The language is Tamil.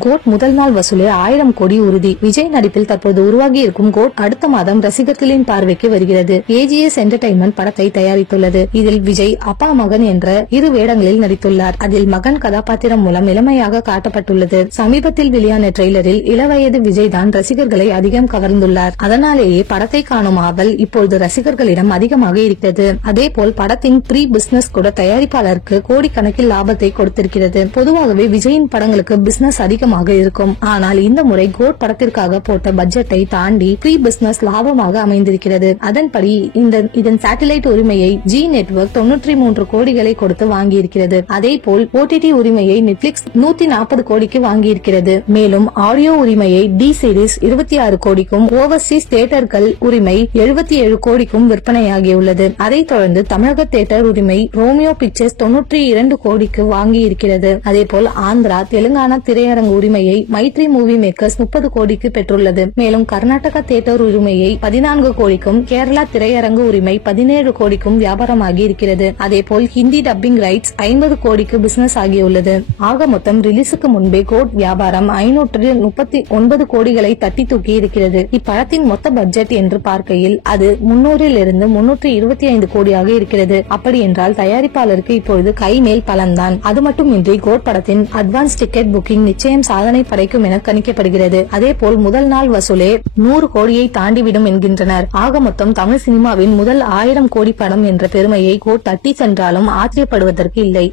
கோட் முதல் நாள் வசூலே 1000 கோடி உறுதி. விஜய் நடிப்பில் தற்போது உருவாகி இருக்கும் கோட் அடுத்த மாதம் ரசிகர்களின் பார்வைக்கு வருகிறது. ஏஜிஎஸ் என்டர்டைன்மெண்ட் படத்தை தயாரித்துள்ளது. இதில் விஜய் அப்பா மகன் என்ற இரு வேடங்களில் நடித்துள்ளார். அதில் மகன் கதாபாத்திரம் மூலம் இளமையாக காட்டப்பட்டுள்ளது. சமீபத்தில் வெளியான ட்ரெய்லரில் இளவயது விஜய் தான் ரசிகர்களை அதிகம் கவர்ந்துள்ளார். அதனாலேயே படத்தை காணும் ஆவல் இப்போது ரசிகர்களிடம் அதிகமாக இருக்கிறது. அதேபோல் படத்தின் ப்ரீ பிசினஸ் கூட தயாரிப்பாளருக்கு கோடிக்கணக்கில் லாபத்தை கொடுத்திருக்கிறது. பொதுவாகவே விஜயின் படங்களுக்கு பிசினஸ் அதிகமாக இருக்கும். ஆனால் இந்த முறை கோட் படத்திற்காக போட்ட பட்ஜெட்டை தாண்டி ப்ரீ பிசினஸ் லாபமாக அமைந்திருக்கிறது. அதன்படி இதன் சேட்டலைட் உரிமையை ஜி நெட்வொர்க் 93 கோடிகளை கொடுத்து வாங்கியிருக்கிறது. அதேபோல் ஓடிடி உரிமையை நெட்ஃபிளிக்ஸ் 140 கோடிக்கு வாங்கியிருக்கிறது. மேலும் ஆடியோ உரிமையை டி சீரிஸ் 26 கோடிக்கும் ஓவர்சீஸ் தியேட்டர்கள் உரிமை 77 கோடிக்கும் விற்பனையாகியுள்ளது. அதைத் தொடர்ந்து தமிழக தியேட்டர் உரிமை ரோமியோ பிக்சர்ஸ் 92 கோடிக்கு வாங்கியிருக்கிறது. அதேபோல் ஆந்திரா தெலுங்கானா திரையரங்கு உரிமையை மைத்ரி மூவி மேக்கர்ஸ் 30 கோடிக்கு பெற்றுள்ளது. மேலும் கர்நாடகா தியேட்டர் உரிமையை 14 கோடிக்கும் கேரளா திரையரங்கு உரிமை 17 கோடிக்கும் வியாபாரமாகி இருக்கிறது. அதேபோல் ஹிந்தி டப்பிங் ரைட்ஸ் 50 கோடிக்கு பிசினஸ் ஆகியுள்ளது. ஆக மொத்தம் ரிலீஸுக்கு முன்பே கோட் வியாபாரம் 539 கோடிகளை தட்டி தூக்கி இருக்கிறது. இப்படத்தின் மொத்த பட்ஜெட் என்று பார்க்கையில் அது 300 - 325 கோடியாக இருக்கிறது. அப்படி என்றால் தயாரிப்பாளருக்கு இப்பொழுது கைமேல் பலன்தான். அது மட்டுமின்றி கோட் படத்தின் அட்வான்ஸ் டிக்கெட் புக்கிங் நிச்சயம் சாதனை படைக்கும் என கணிக்கப்படுகிறது. அதேபோல் முதல் நாள் வசூலே 100 கோடியை தாண்டிவிடும் என்கின்றனர். ஆக மொத்தம் தமிழ் சினிமாவின் முதல் 1000 கோடி படம் என்ற பெருமையை கோட் தட்டி சென்றாலும் ஆச்சரியப்படுவதற்கு இல்லை.